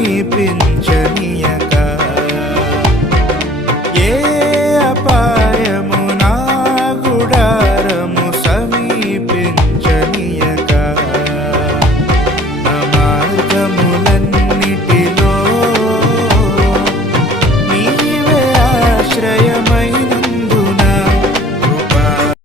సమీపించని